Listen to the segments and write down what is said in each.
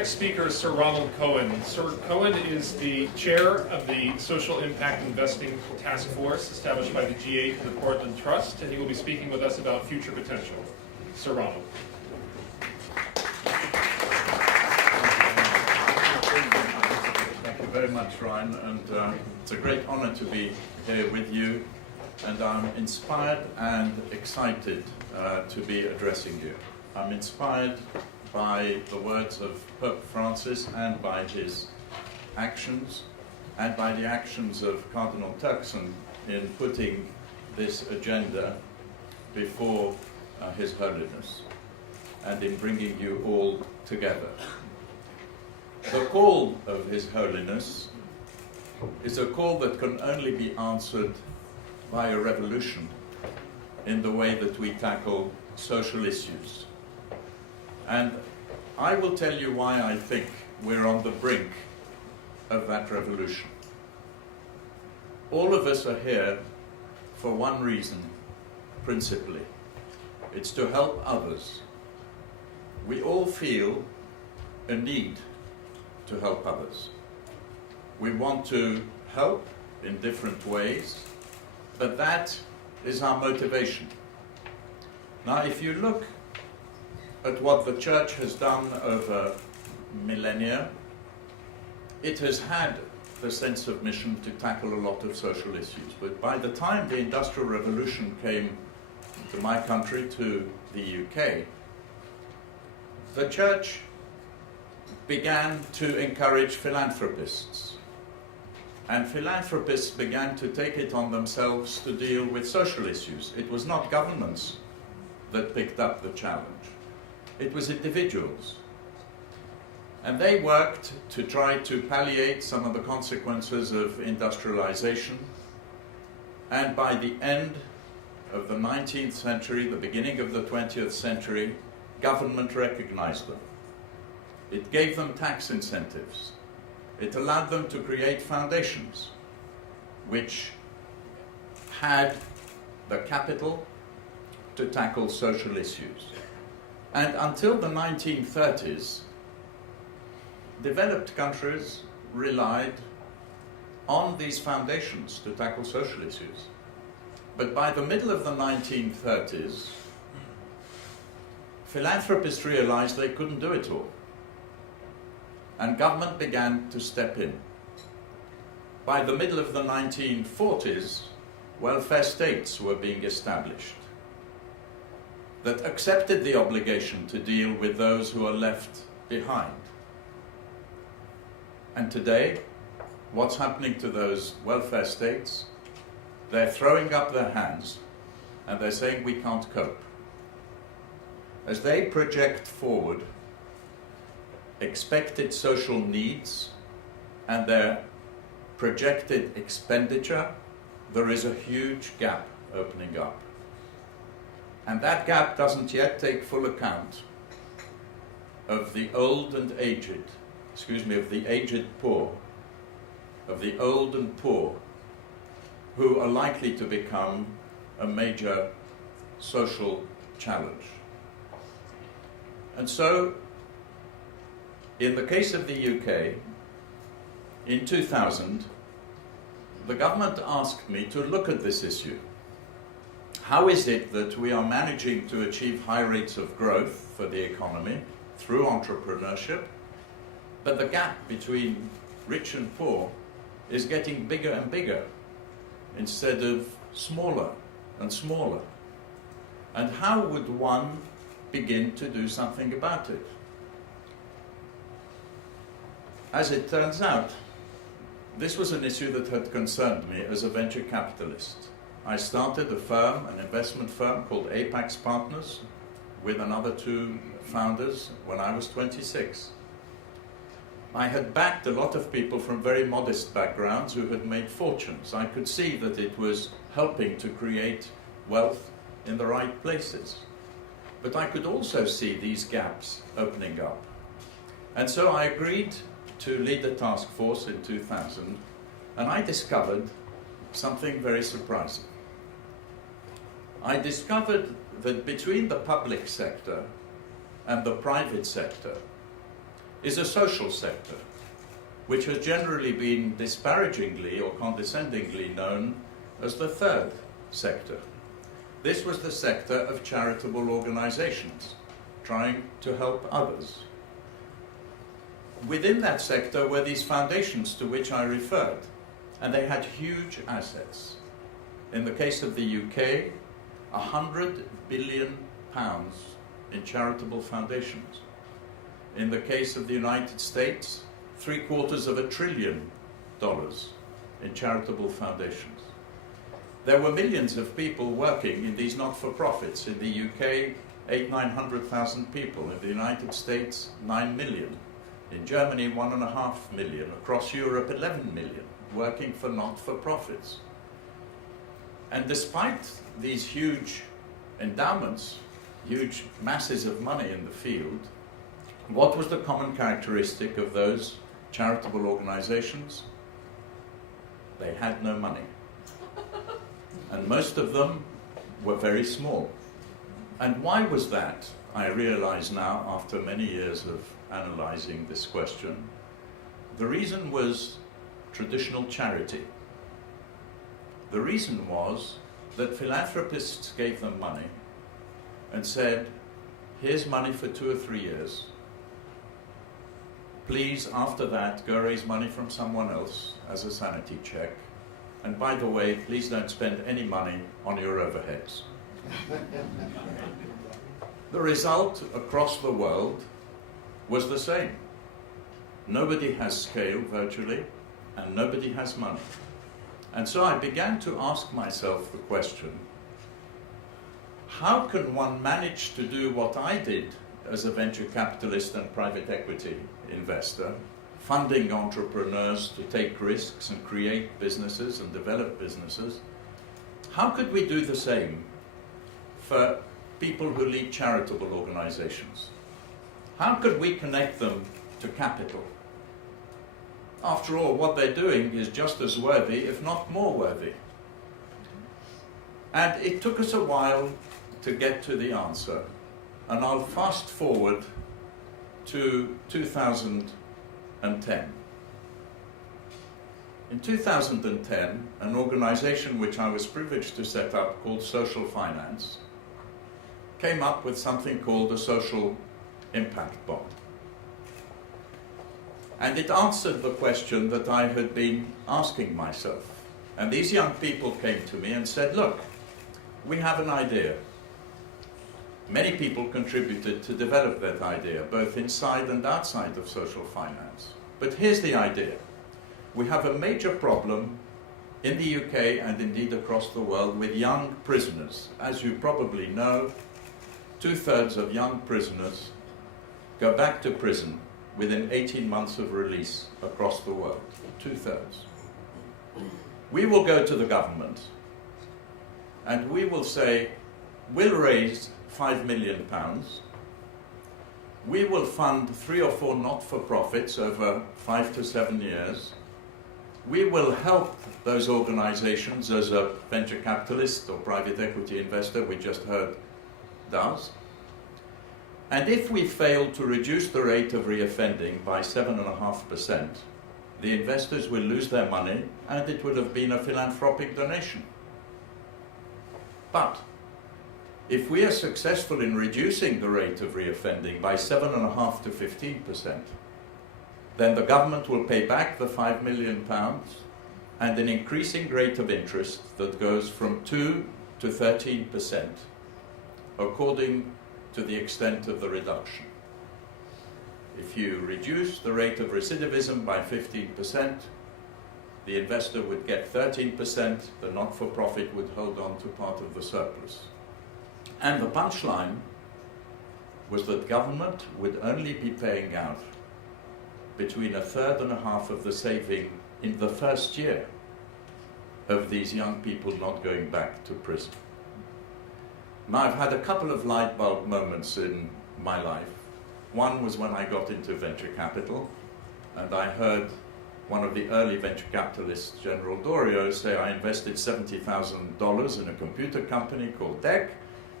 next speaker is Sir Ronald Cohen. Sir Cohen is the chair of the Social Impact Investing Taskforce established by the G8 and the Portland Trust, and he will be speaking with us about future potential. Sir Ronald. Thank you very much, Ryan, and it's a great honor to be here with you, and I'm inspired and excited to be addressing you. I'm inspired by the words of Pope Francis and by his actions and by the actions of Cardinal Turkson in putting this agenda before His Holiness and in bringing you all together. The call of His Holiness is a call that can only be answered by a revolution in the way that we tackle social issues. And I will tell you why I think we're on the brink of that revolution. All of us are here for one reason, principally. It's to help others. We all feel a need to help others. We want to help in different ways, but that is our motivation. Now, if you look at what the Church has done over millennia, it has had the sense of mission to tackle a lot of social issues. But by the time the Industrial Revolution came to my country, to the UK, the Church began to encourage philanthropists. And philanthropists began to take it on themselves to deal with social issues. It was not governments that picked up the challenge. It was individuals. And they worked to try to palliate some of the consequences of industrialization. And by the end of the 19th century, the beginning of the 20th century, government recognized them. It gave them tax incentives. It allowed them to create foundations which had the capital to tackle social issues. And until the 1930s, developed countries relied on these foundations to tackle social issues. But by the middle of the 1930s, philanthropists realized they couldn't do it all. And government began to step in. By the middle of the 1940s, welfare states were being established that accepted the obligation to deal with those who are left behind. And today, what's happening to those welfare states? They're throwing up their hands and they're saying we can't cope. As they project forward expected social needs and their projected expenditure, there is a huge gap opening up. And that gap doesn't yet take full account of the old and aged, of the aged poor, of the old and poor, who are likely to become a major social challenge. And so, in the case of the UK, in 2000, the government asked me to look at this issue. How is it that we are managing to achieve high rates of growth for the economy through entrepreneurship, but the gap between rich and poor is getting bigger and bigger instead of smaller and smaller? And how would one begin to do something about it? As it turns out, this was an issue that had concerned me as a venture capitalist. I started a firm, an investment firm called Apex Partners, with another two founders when I was 26. I had backed a lot of people from very modest backgrounds who had made fortunes. I could see that it was helping to create wealth in the right places. But I could also see these gaps opening up. And so I agreed to lead the task force in 2000, and I discovered something very surprising. I discovered that between the public sector and the private sector, is a social sector, which has generally been disparagingly or condescendingly known as the third sector. This was the sector of charitable organizations, trying to help others. Within that sector were these foundations to which I referred, and they had huge assets. In the case of the UK, £100 billion in charitable foundations. In the case of the United States, $750 billion in charitable foundations. There were millions of people working in these not-for-profits. In the UK, 800,000-900,000 people. In the United States, 9 million. In Germany, 1.5 million. Across Europe, 11 million, working for not-for-profits. And despite these huge endowments, huge masses of money in the field, what was the common characteristic of those charitable organizations? They had no money. And most of them were very small. And why was that? I realize now, after many years of analyzing this question, the reason was traditional charity. The reason was that philanthropists gave them money and said, here's money for 2 or 3 years. Please, after that, go raise money from someone else as a sanity check. And by the way, please don't spend any money on your overheads. The result across the world was the same. Nobody has scale, virtually, and nobody has money. And so I began to ask myself the question, how can one manage to do what I did as a venture capitalist and private equity investor, funding entrepreneurs to take risks and create businesses and develop businesses? How could we do the same for people who lead charitable organizations? How could we connect them to capital? After all, what they're doing is just as worthy, if not more worthy. And it took us a while to get to the answer. And I'll fast forward to 2010. In 2010, an organization which I was privileged to set up called Social Finance came up with something called a social impact bond. And it answered the question that I had been asking myself. And these young people came to me and said, look, we have an idea. Many people contributed to develop that idea, both inside and outside of social finance. But here's the idea. We have a major problem in the UK and indeed across the world with young prisoners. As you probably know, 2/3 of young prisoners go back to prison within 18 months of release across the world. 2/3. We will go to the government and we will say, we'll raise £5 million. We will fund 3 or 4 not-for-profits over 5 to 7 years. We will help those organizations as a venture capitalist or private equity investor, we just heard, does. And if we fail to reduce the rate of reoffending by 7.5%, the investors will lose their money and it would have been a philanthropic donation. But if we are successful in reducing the rate of reoffending by 7.5% to 15%, then the government will pay back the £5 million and an increasing rate of interest that goes from 2 to 13%, according to the extent of the reduction. If you reduce the rate of recidivism by 15%, the investor would get 13%, the not-for-profit would hold on to part of the surplus. And the punchline was that government would only be paying out between 1/3 and 1/2 of the saving in the first year of these young people not going back to prison. Now, I've had a couple of light bulb moments in my life. One was when I got into venture capital, and I heard one of the early venture capitalists, General Dorio, say, I invested $70,000 in a computer company called DEC,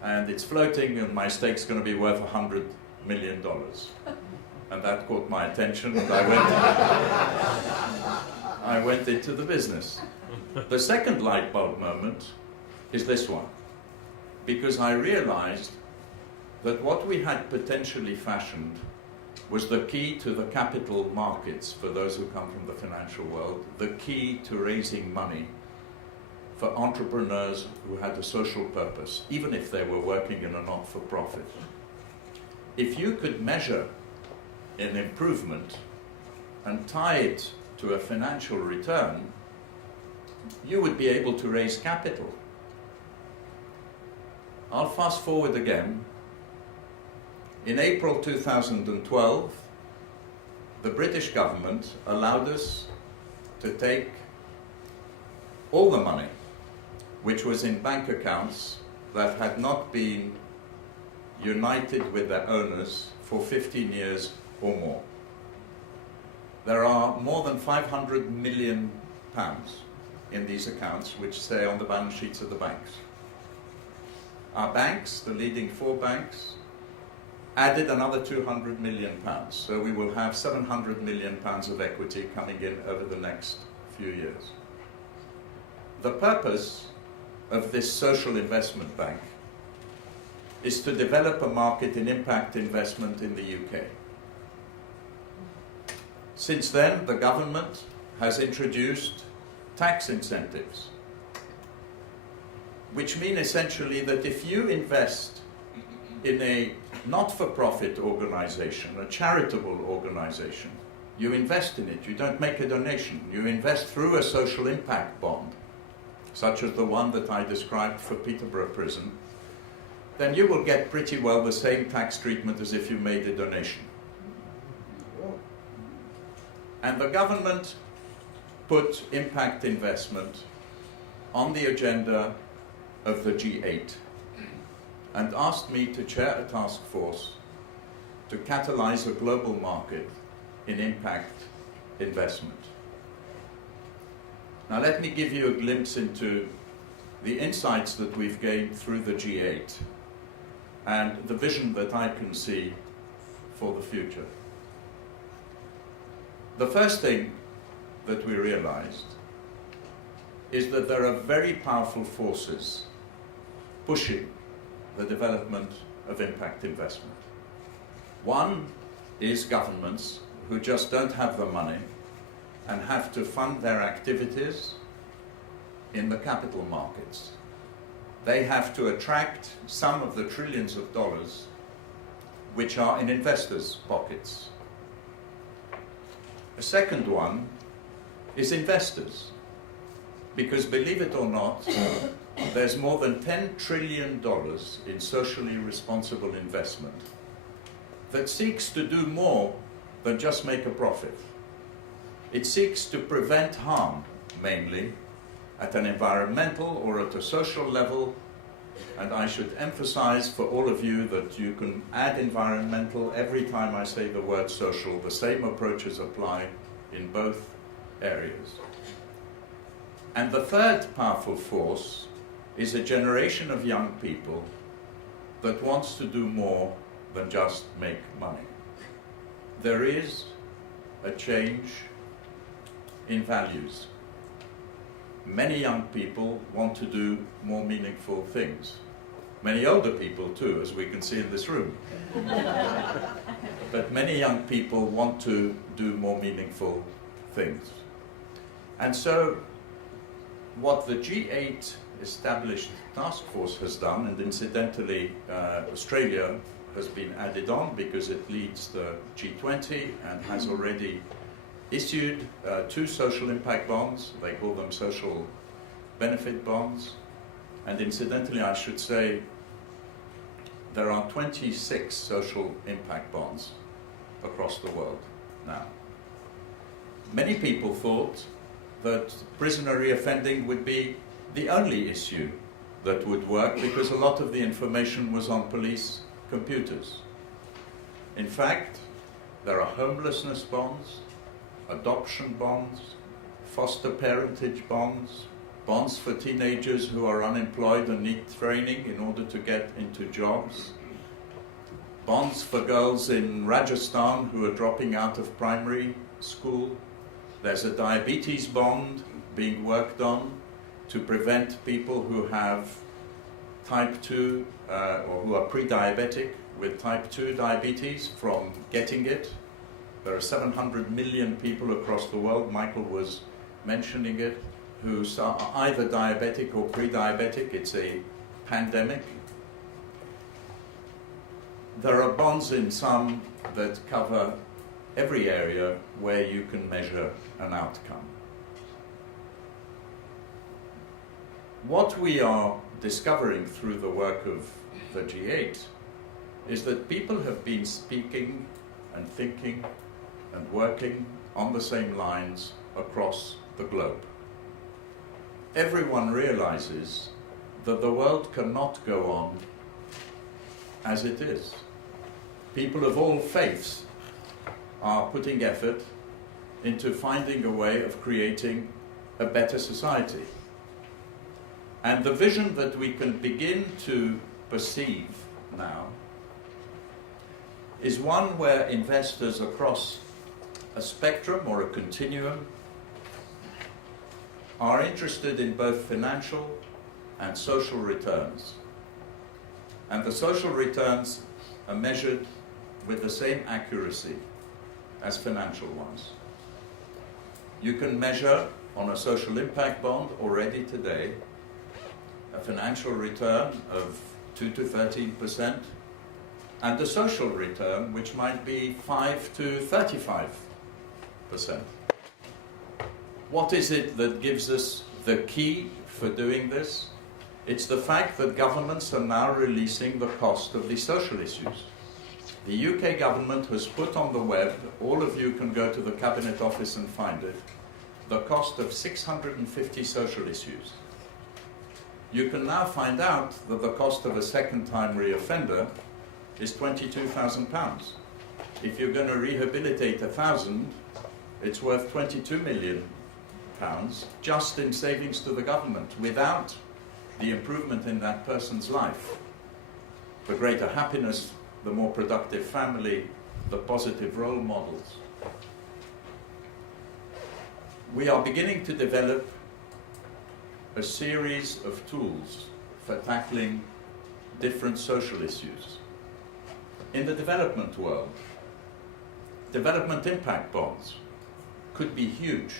and it's floating, and my stake's going to be worth $100 million. And that caught my attention, and I went into the business. The second light bulb moment is this one, because I realized that what we had potentially fashioned was the key to the capital markets for those who come from the financial world, the key to raising money for entrepreneurs who had a social purpose, even if they were working in a not-for-profit. If you could measure an improvement and tie it to a financial return, you would be able to raise capital. I'll fast forward again. In April 2012, the British government allowed us to take all the money which was in bank accounts that had not been united with their owners for 15 years or more. There are more than 500 million pounds in these accounts which stay on the balance sheets of the banks. Our banks, the leading 4 banks, added another 200 million pounds. So we will have 700 million pounds of equity coming in over the next few years. The purpose of this social investment bank is to develop a market in impact investment in the UK. Since then, the government has introduced tax incentives, which mean essentially that if you invest in a not-for-profit organization, a charitable organization, you invest in it, you don't make a donation, you invest through a social impact bond, such as the one that I described for Peterborough Prison, then you will get pretty well the same tax treatment as if you made a donation. And the government put impact investment on the agenda of the G8 and asked me to chair a task force to catalyze a global market in impact investment. Now let me give you a glimpse into the insights that we've gained through the G8 and the vision that I can see for the future. The first thing that we realized is that there are very powerful forces pushing the development of impact investment. One is governments who just don't have the money and have to fund their activities in the capital markets. They have to attract some of the trillions of dollars which are in investors' pockets. A second one is investors, because believe it or not, there's more than $10 trillion in socially responsible investment that seeks to do more than just make a profit. It seeks to prevent harm, mainly, at an environmental or at a social level. And I should emphasize for all of you that you can add environmental every time I say the word social. The same approaches apply in both areas. And the third powerful force is a generation of young people that wants to do more than just make money. There is a change in values. Many young people want to do more meaningful things. Many older people too, as we can see in this room. But many young people want to do more meaningful things. And so what the G8 established task force has done, and incidentally Australia has been added on because it leads the G20 and has already issued 2 social impact bonds. They call them social benefit bonds. And incidentally, I should say, there are 26 social impact bonds across the world now. Many people thought that prisoner reoffending would be the only issue that would work because a lot of the information was on police computers. In fact, there are homelessness bonds, adoption bonds, foster parentage bonds, bonds for teenagers who are unemployed and need training in order to get into jobs, bonds for girls in Rajasthan who are dropping out of primary school. There's a diabetes bond being worked on to prevent people who have type 2 or who are pre-diabetic with type 2 diabetes from getting it. There are 700 million people across the world, Michael was mentioning it, who are either diabetic or pre-diabetic. It's a pandemic. There are bonds in some that cover every area where you can measure an outcome. What we are discovering through the work of the G8 is that people have been speaking and thinking and working on the same lines across the globe. Everyone realizes that the world cannot go on as it is. People of all faiths are putting effort into finding a way of creating a better society. And the vision that we can begin to perceive now is one where investors across a spectrum or a continuum are interested in both financial and social returns. And the social returns are measured with the same accuracy as financial ones. You can measure on a social impact bond already today a financial return of 2 to 13% and a social return which might be 5 to 35%. What is it that gives us the key for doing this? It's the fact that governments are now releasing the cost of these social issues. The UK government has put on the web, all of you can go to the Cabinet Office and find it, the cost of 650 social issues. You can now find out that the cost of a second-time reoffender is £22,000. If you're going to rehabilitate 1,000, it's worth £22 million just in savings to the government, without the improvement in that person's life. The greater happiness, the more productive family, the positive role models. We are beginning to develop a series of tools for tackling different social issues. In the development world, development impact bonds could be huge.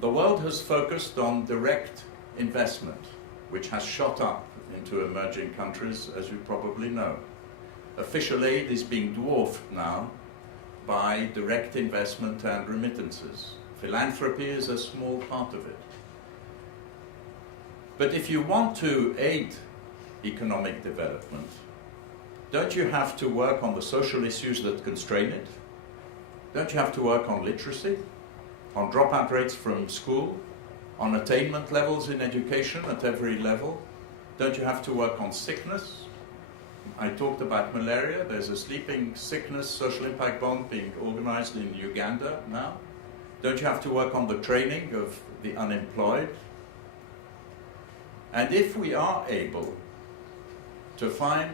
The world has focused on direct investment, which has shot up into emerging countries, as you probably know. Official aid is being dwarfed now by direct investment and remittances. Philanthropy is a small part of it. But if you want to aid economic development, don't you have to work on the social issues that constrain it? Don't you have to work on literacy, on dropout rates from school, on attainment levels in education at every level? Don't you have to work on sickness? I talked about malaria. There's a sleeping sickness social impact bond being organized in Uganda now. Don't you have to work on the training of the unemployed? And if we are able to find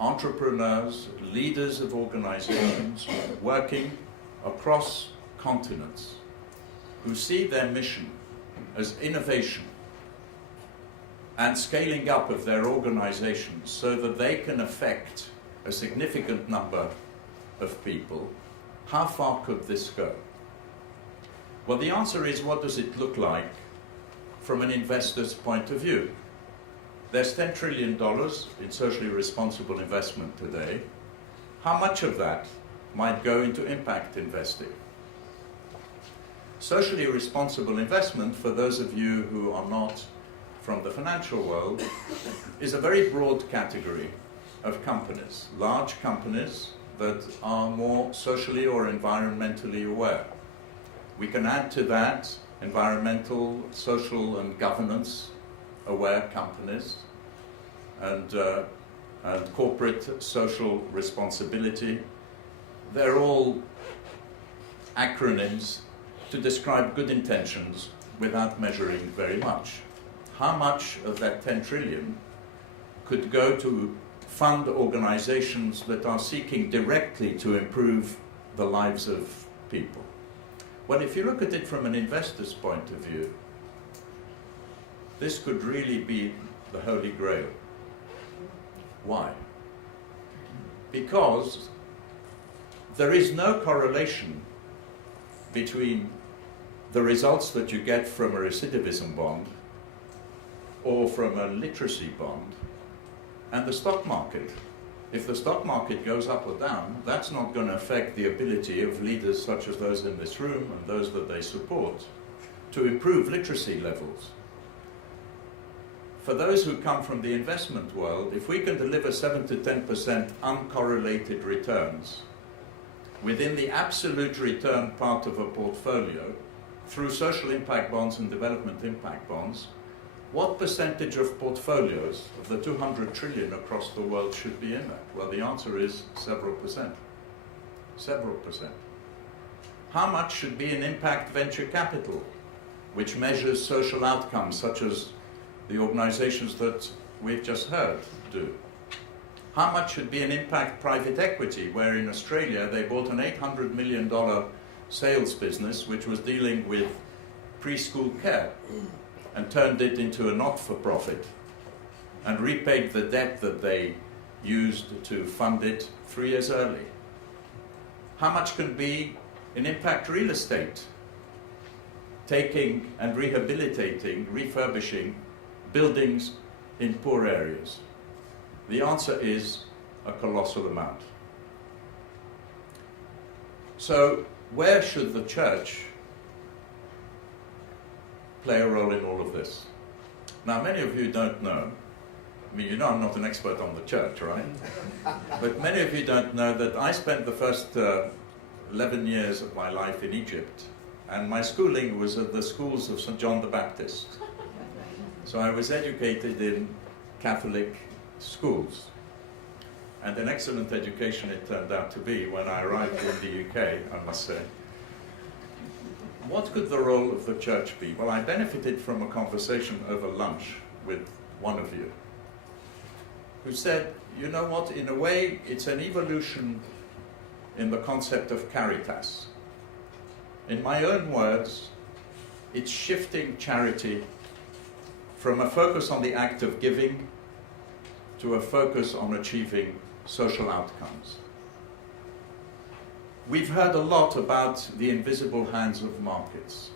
entrepreneurs, leaders of organizations working across continents who see their mission as innovation and scaling up of their organizations so that they can affect a significant number of people, how far could this go? Well, the answer is, what does it look like from an investor's point of view? There's $10 trillion in socially responsible investment today. How much of that might go into impact investing? Socially responsible investment, for those of you who are not from the financial world, is a very broad category of companies, large companies that are more socially or environmentally aware. We can add to that environmental, social and governance aware companies and corporate social responsibility. They're all acronyms to describe good intentions without measuring very much. How much of that 10 trillion could go to fund organizations that are seeking directly to improve the lives of people. Well, if you look at it from an investor's point of view, this could really be the Holy Grail. Why? Because there is no correlation between the results that you get from a recidivism bond or from a literacy bond and the stock market. If the stock market goes up or down, that's not going to affect the ability of leaders such as those in this room and those that they support to improve literacy levels. For those who come from the investment world, if we can deliver 7 to 10% uncorrelated returns within the absolute return part of a portfolio through social impact bonds and development impact bonds, what percentage of portfolios of the 200 trillion across the world should be in that? Well, the answer is several percent. Several percent. How much should be in impact venture capital, which measures social outcomes, such as the organizations that we've just heard do? How much should be in impact private equity, where in Australia they bought an $800 million sales business which was dealing with preschool care and turned it into a not-for-profit and repaid the debt that they used to fund it 3 years early? How much can be in impact real estate, taking and rehabilitating, refurbishing buildings in poor areas? The answer is a colossal amount. So where should the church play a role in all of this? Now, many of you don't know. I mean, you know I'm not an expert on the church, right? But many of you don't know that I spent the first 11 years of my life in Egypt, and my schooling was at the schools of St. John the Baptist. So I was educated in Catholic schools. And an excellent education it turned out to be when I arrived in the UK, I must say. What could the role of the church be? Well, I benefited from a conversation over lunch with one of you who said, you know what, in a way, it's an evolution in the concept of caritas. In my own words, it's shifting charity from a focus on the act of giving to a focus on achieving social outcomes. We've heard a lot about the invisible hands of markets.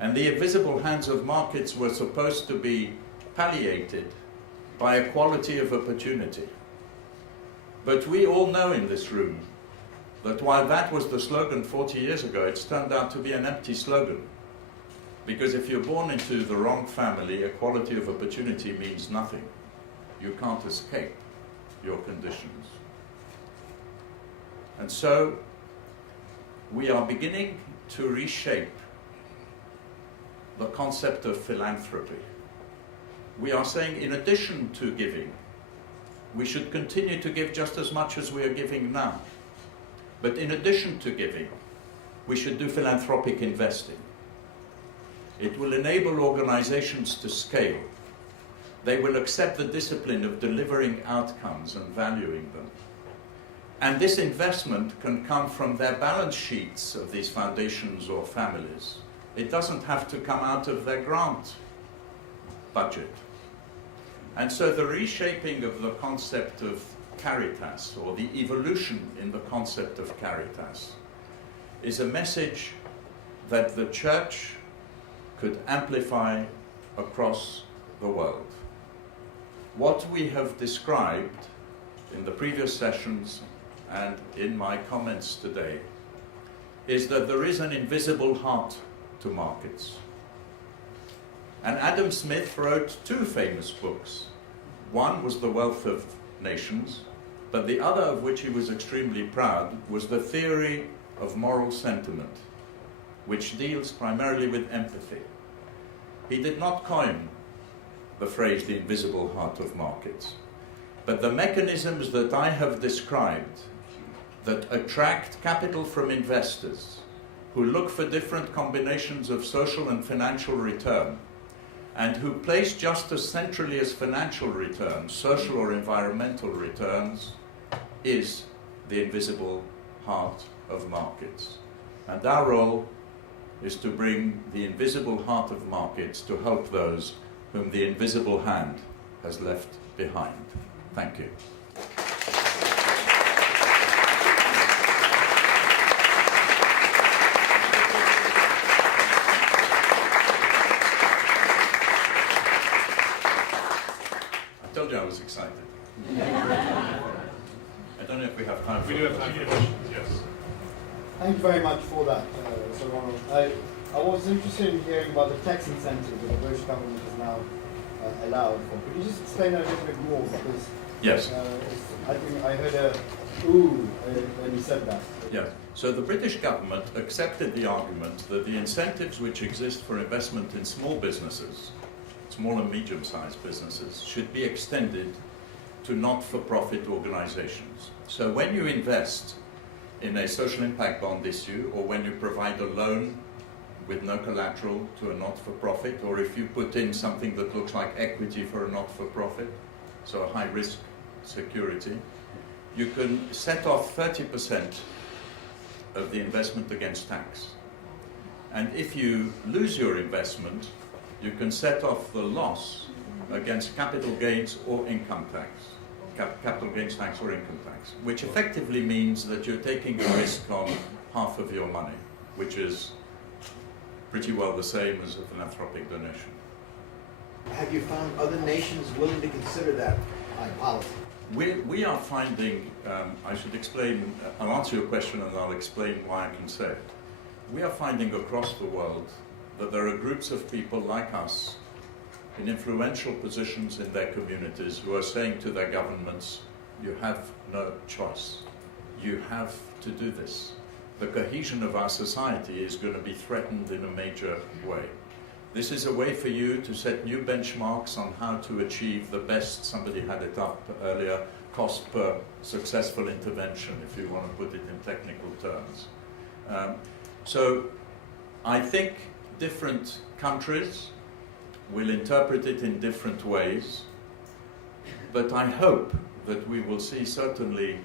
And the invisible hands of markets were supposed to be palliated by equality of opportunity. But we all know in this room that while that was the slogan 40 years ago, it's turned out to be an empty slogan. Because if you're born into the wrong family, equality of opportunity means nothing. You can't escape your conditions. And so we are beginning to reshape the concept of philanthropy. We are saying, in addition to giving, we should continue to give just as much as we are giving now. But in addition to giving, we should do philanthropic investing. It will enable organizations to scale. They will accept the discipline of delivering outcomes and valuing them. And this investment can come from their balance sheets of these foundations or families. It doesn't have to come out of their grant budget. And so the reshaping of the concept of caritas, or the evolution in the concept of caritas, is a message that the church could amplify across the world. What we have described in the previous sessions and in my comments today is that there is an invisible heart to markets. And Adam Smith wrote 2 famous books. One was The Wealth of Nations, but the other, of which he was extremely proud, was The Theory of Moral Sentiment, which deals primarily with empathy. He did not coin the phrase the invisible heart of markets, but the mechanisms that I have described that attract capital from investors who look for different combinations of social and financial return and who place just as centrally as financial returns, social or environmental returns, is the invisible heart of markets. And our role is to bring the invisible heart of markets to help those whom the invisible hand has left behind. Thank you. I told you I was excited. I don't know if we have time for We do have time for questions, yes. Thank you very much for that, Sir Ronald. I was interested in hearing about the tax incentive that the British government has now allowed for. Could you just explain that a little bit more? Because Yes. I think I heard a ooh when you said that. Yes. So the British government accepted the argument that the incentives which exist for investment in small businesses, small and medium-sized businesses, should be extended to not-for-profit organizations. So when you invest in a social impact bond issue, or when you provide a loan with no collateral to a not-for-profit, or if you put in something that looks like equity for a not-for-profit, so a high-risk security, you can set off 30% of the investment against tax. And if you lose your investment, you can set off the loss against capital gains or income tax. Capital gains tax or income tax, which effectively means that you're taking a risk on half of your money, which is pretty well the same as a philanthropic donation. Have you found other nations willing to consider that policy? We are finding, I should explain, I'll answer your question and I'll explain why I can say it. We are finding across the world that there are groups of people like us in influential positions in their communities who are saying to their governments, you have no choice. You have to do this. The cohesion of our society is going to be threatened in a major way. This is a way for you to set new benchmarks on how to achieve the best, somebody had it up earlier, cost per successful intervention, if you want to put it in technical terms. So I think different countries will interpret it in different ways, but I hope that we will see certainly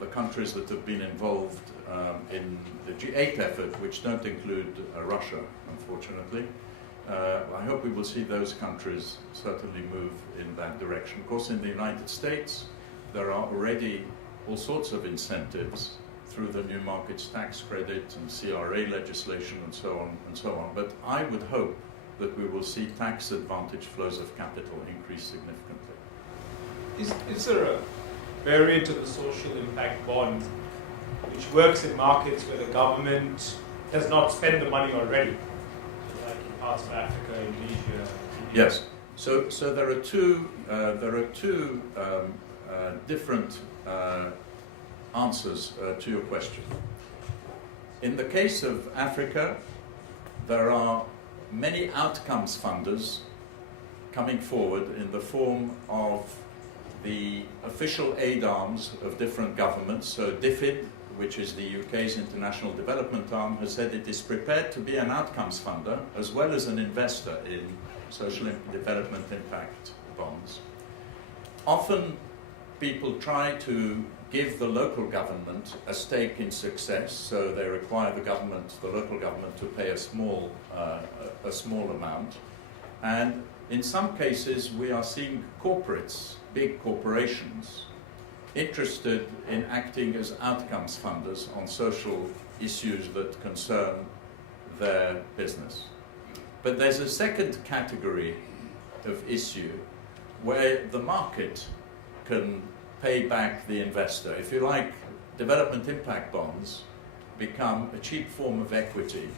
the countries that have been involved in the G8 effort, which don't include Russia, unfortunately. I hope we will see those countries certainly move in that direction. Of course, in the United States, there are already all sorts of incentives through the new markets tax credit and CRA legislation and so on and so on. But I would hope that we will see tax advantage flows of capital increase significantly. Is there a variant of the social impact bond which works in markets where the government does not spend the money already, like in parts of Africa, Indonesia? Yes. So there are two different answers to your question. In the case of Africa, there are many outcomes funders coming forward in the form of the official aid arms of different governments. So DFID, which is the UK's international development arm, has said it is prepared to be an outcomes funder as well as an investor in social development impact bonds. Often people try to give the local government a stake in success, so they require the local government to pay a small amount. And in some cases, we are seeing corporates, big corporations, interested in acting as outcomes funders on social issues that concern their business. But there's a second category of issue where the market can pay back the investor. If you like, development impact bonds become a cheap form of equity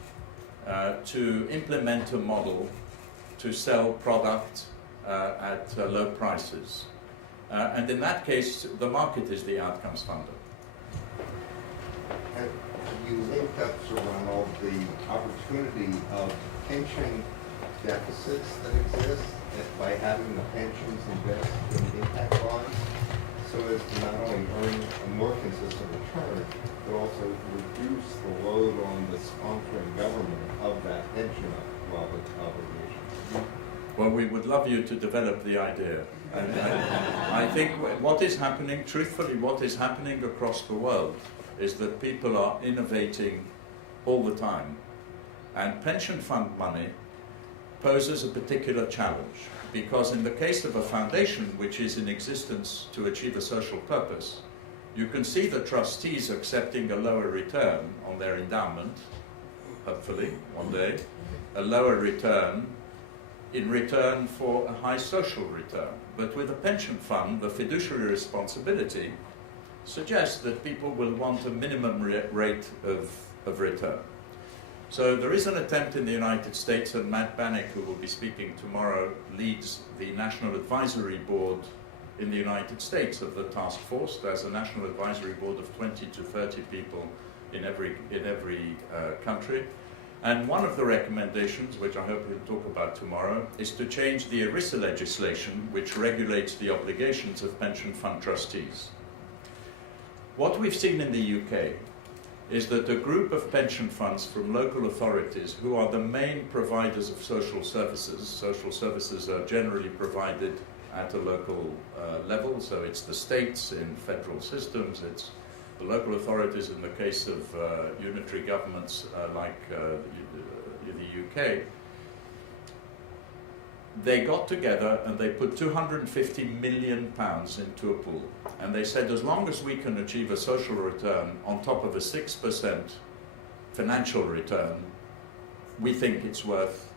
to implement a model to sell product at low prices. And in that case, the market is the outcomes funder. Have you linked up, Sir Ronald, the opportunity of pension deficits that exist by having the pensions invest in impact bonds, so as to not only earn a more consistent return, but also reduce the load on the sponsoring government of that pension obligation? Well, we would love you to develop the idea. And I think what is happening, truthfully, what is happening across the world is that people are innovating all the time. And pension fund money poses a particular challenge, because in the case of a foundation which is in existence to achieve a social purpose, you can see the trustees accepting a lower return on their endowment, hopefully one day, a lower return in return for a high social return. But with a pension fund, the fiduciary responsibility suggests that people will want a minimum rate of return. So there is an attempt in the United States, and Matt Bannock, who will be speaking tomorrow, leads the National Advisory Board in the United States of the Taskforce. There's a National Advisory Board of 20 to 30 people in every country. And one of the recommendations, which I hope we'll talk about tomorrow, is to change the ERISA legislation, which regulates the obligations of pension fund trustees. What we've seen in the UK is that a group of pension funds from local authorities, who are the main providers of social services are generally provided at a local level, so it's the states in federal systems, it's the local authorities in the case of unitary governments like the UK. They got together and they put £250 million into a pool. And they said, as long as we can achieve a social return on top of a 6% financial return, we think it's worth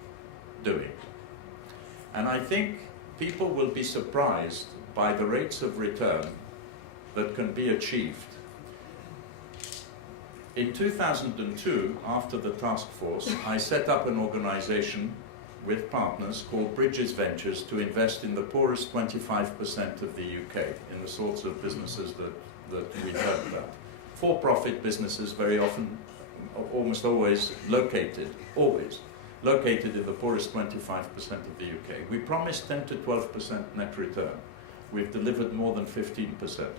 doing. And I think people will be surprised by the rates of return that can be achieved. In 2002, after the Taskforce, I set up an organization with partners called Bridges Ventures to invest in the poorest 25% of the UK, in the sorts of businesses that we heard about. For-profit businesses, very often, almost always located in the poorest 25% of the UK. We promised 10 to 12% net return. We've delivered more than 15%.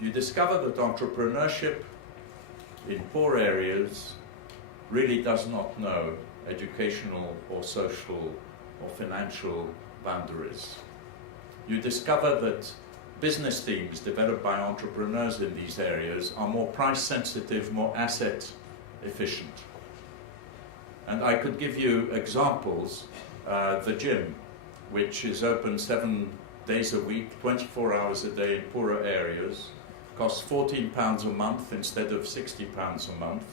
You discover that entrepreneurship in poor areas really does not know educational or social or financial boundaries. You discover that business teams developed by entrepreneurs in these areas are more price sensitive, more asset efficient. And I could give you examples. The gym, which is open 7 days a week, 24 hours a day in poorer areas, costs £14 a month instead of £60 a month.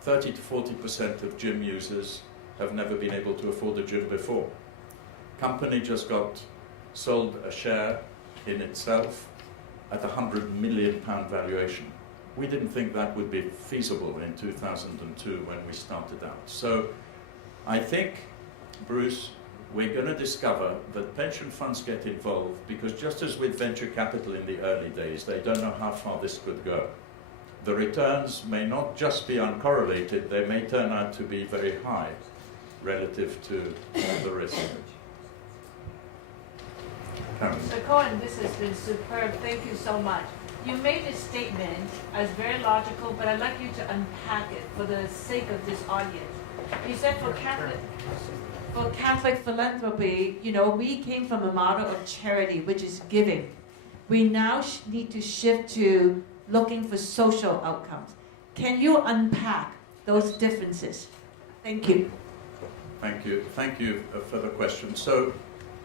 30 to 40% of gym users have never been able to afford a gym before. Company just got sold a share in itself at £100 million valuation. We didn't think that would be feasible in 2002 when we started out. So I think, Bruce, we're going to discover that pension funds get involved because just as with venture capital in the early days, they don't know how far this could go. The returns may not just be uncorrelated, they may turn out to be very high relative to the risk. Karen. Mr. Cohen, this has been superb. Thank you so much. You made a statement as very logical, but I'd like you to unpack it for the sake of this audience. You said for Catholic philanthropy, we came from a model of charity, which is giving. We now need to shift to looking for social outcomes. Can you unpack those differences? Thank you. Thank you. Thank you for the question. So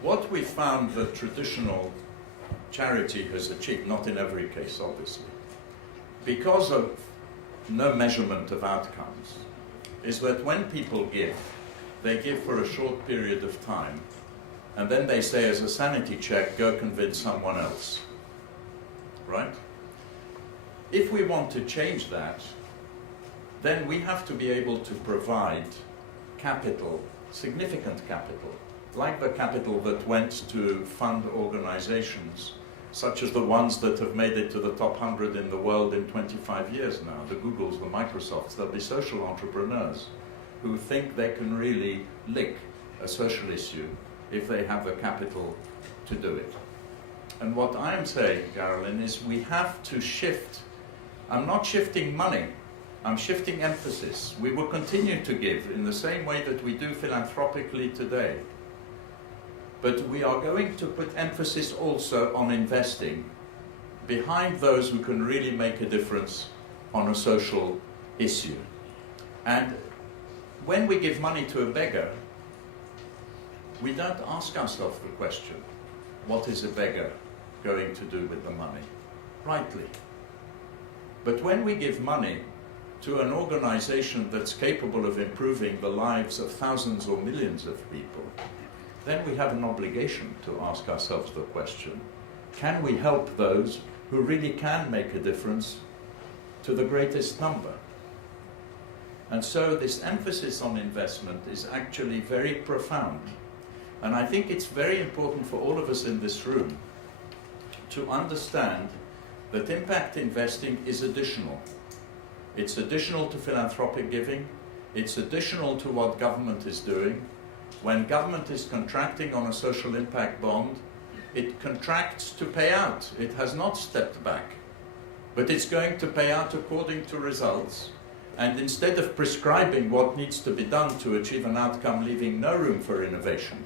what we found that traditional charity has achieved, not in every case obviously, because of no measurement of outcomes, is that when people give, they give for a short period of time, and then they say as a sanity check, go convince someone else, right? If we want to change that, then we have to be able to provide capital, significant capital, like the capital that went to fund organizations such as the ones that have made it to the top 100 in the world in 25 years now, the Googles, the Microsofts. There'll be social entrepreneurs who think they can really lick a social issue if they have the capital to do it. And what I'm saying, Carolyn, is we have to shift. I'm not shifting money. I'm shifting emphasis. We will continue to give in the same way that we do philanthropically today. But we are going to put emphasis also on investing behind those who can really make a difference on a social issue. And when we give money to a beggar, we don't ask ourselves the question, what is a beggar going to do with the money? Rightly. But when we give money to an organization that's capable of improving the lives of thousands or millions of people, then we have an obligation to ask ourselves the question, can we help those who really can make a difference to the greatest number? And so this emphasis on investment is actually very profound. And I think it's very important for all of us in this room to understand that impact investing is additional. It's additional to philanthropic giving. It's additional to what government is doing. When government is contracting on a social impact bond, it contracts to pay out. It has not stepped back. But it's going to pay out according to results. And instead of prescribing what needs to be done to achieve an outcome, leaving no room for innovation,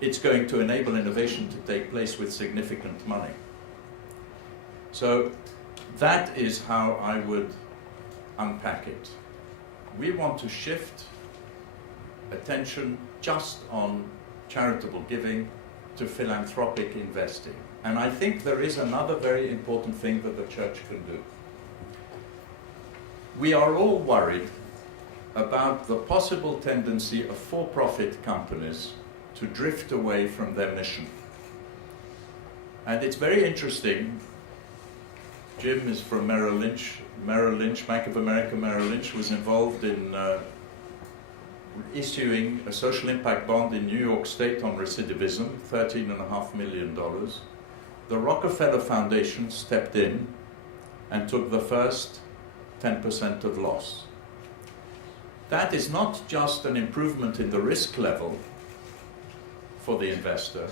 it's going to enable innovation to take place with significant money. So that is how I would unpack it. We want to shift attention just on charitable giving to philanthropic investing. And I think there is another very important thing that the church can do. We are all worried about the possible tendency of for-profit companies to drift away from their mission. And it's very interesting. Jim is from Merrill Lynch. Merrill Lynch, Bank of America Merrill Lynch, was involved in issuing a social impact bond in New York State on recidivism, $13.5 million. The Rockefeller Foundation stepped in and took the first 10% of loss. That is not just an improvement in the risk level for the investor,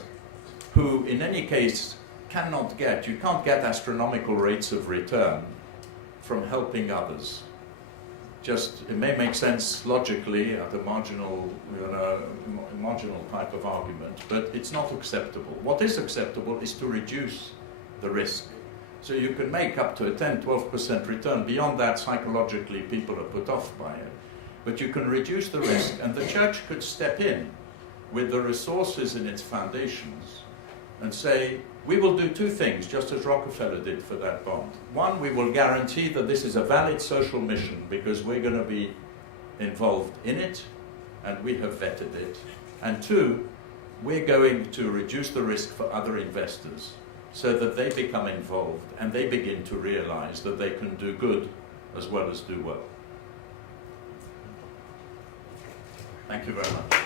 who in any case you can't get astronomical rates of return from helping others. Just, it may make sense logically at a marginal type of argument, but it's not acceptable. What is acceptable is to reduce the risk. So you can make up to a 10-12% return. Beyond that, psychologically, people are put off by it. But you can reduce the risk, and the church could step in with the resources in its foundations and say, we will do two things, just as Rockefeller did for that bond. One, we will guarantee that this is a valid social mission because we're going to be involved in it and we have vetted it. And two, we're going to reduce the risk for other investors so that they become involved and they begin to realize that they can do good as well as do well. Thank you very much.